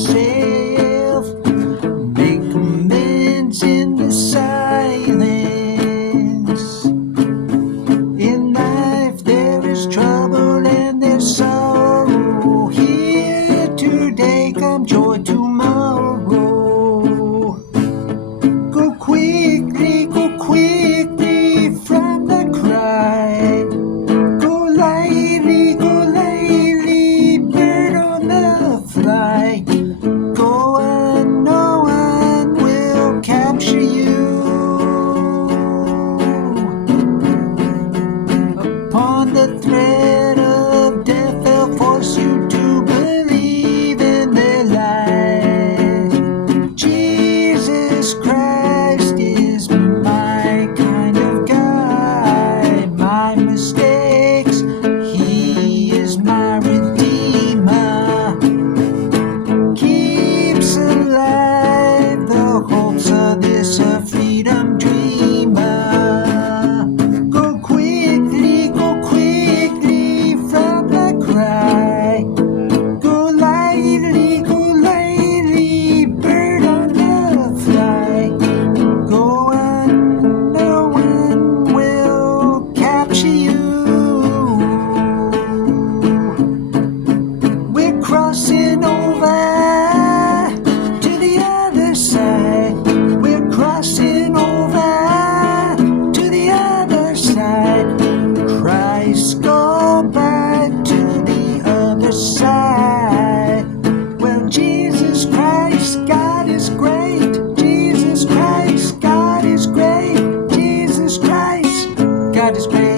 yourself. Make amends in the silence. In life there is trouble and there's sorrow. Here today, come joy tomorrow. Go quickly from the cry. Go lightly, bird on the fly. Go and no one will capture you. Upon the thread of death, they'll force you to believe in their lies. Jesus Christ is my kind of guy. My mistakes, He is my Redeemer. Keeps alive the hopes of this freedom dreamer. Go quickly from the cry. Go lightly, bird on the fly. Go and no one will capture you. We're crossing over to the other side. We're crossing over to the other side. Christ, go back to the other side. Well, Jesus Christ, God is great. Jesus Christ, God is great. Jesus Christ, God is great.